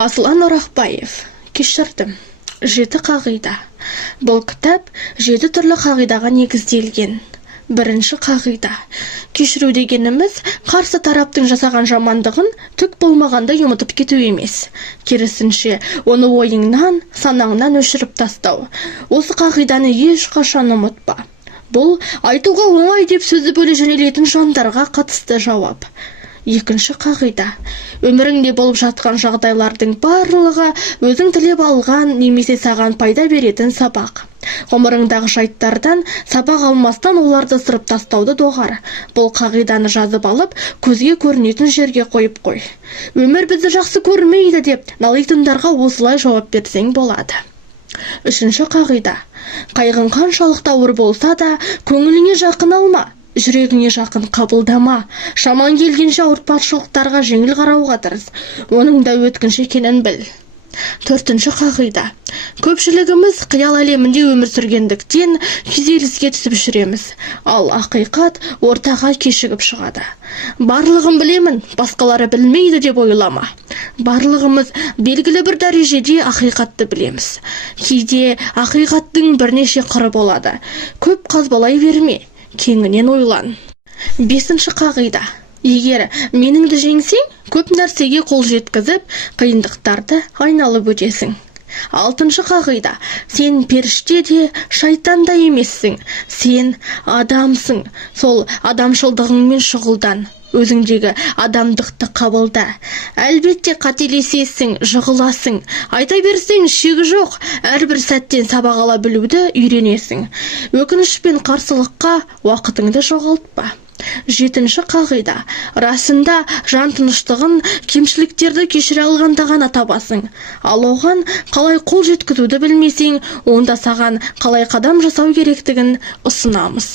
Аслан Орақбаев, кешірдім. 7 қағида. Бұл кітап 7 түрлі қағидаға негізделген. Бірінші қағида. Кешіру дегеніміз қарсы тараптың жасаған жамандығын түк болмағанда ұмытып кету емес. Керісінше, оны ойыңнан, санаңнан өшіріп тастау. Осы қағиданы ешқашан ұмытпа. Бұл айтуға оңай деп сөзі бөле жөнелетін жандарға қатысты жауап. Екінші қағида. Өміріңде болып жатқан жағдайлардың барлығы өзің тілеп алған немесе саған пайда беретін сабақ. Ғұмырыңдағы жайттардан сабақ алмастан оларды ысырып тастауды доғар. Бұл қағиданы жазып алып, көзге көрінетін жерге қойып қой. Өмір бізді жақсы көрмейді деп налитындарға осылай жауап берсең болады. Үшінші қағида. Қайғың қаншалықты ауыр болса да, көңіліңе жақын алма. Жүрегіңе жақын қабылдама. Шаман келгенше ауыртпашылықтарға жеңіл қарауға тырыс. Оның да өткінші екенін біл. Төртінші қағида. Көпшілігіміз қиял әлемінде өмір сүргендіктен күйзеліске түсіп жүреміз. Ал ақиқат ортаға кешігіп шығады. Барлығын білемін, басқалары білмейді деп ойлама. Барлығымыз белгілі бір дәрежеде ақиқатты білеміз. Кейде ақиқаттың бірнеше қыры болады. Көп қазбалай берме. Кеңінен ойлан. Бесінші қағида. Егер меніңді жеңсең, көп нәрсеге қол жеткізіп, қиындықтарды айналып өтесің. Алтыншы қағида. Сен періште де, шайтан да емессің. Сен адамсың. Сол адамшылдығыңмен шұғылдан. Өзіңдегі адамдықты қабылда. Әлбетте қателесесің, жығыласың. Айта берсең шегі жоқ. Әрбір сәттен сабақ ала білуді үйренесің. Өкініш пен қарсылыққа уақытыңды жоғалтпа. Жетінші қағида. Расында жан тыныштығын, кемшіліктерді кешіре алғанда ғана табасың. Ал оған қалай қол жеткізуді білмесең, онда саған қалай қадам жасау керектігін ұсынамыз.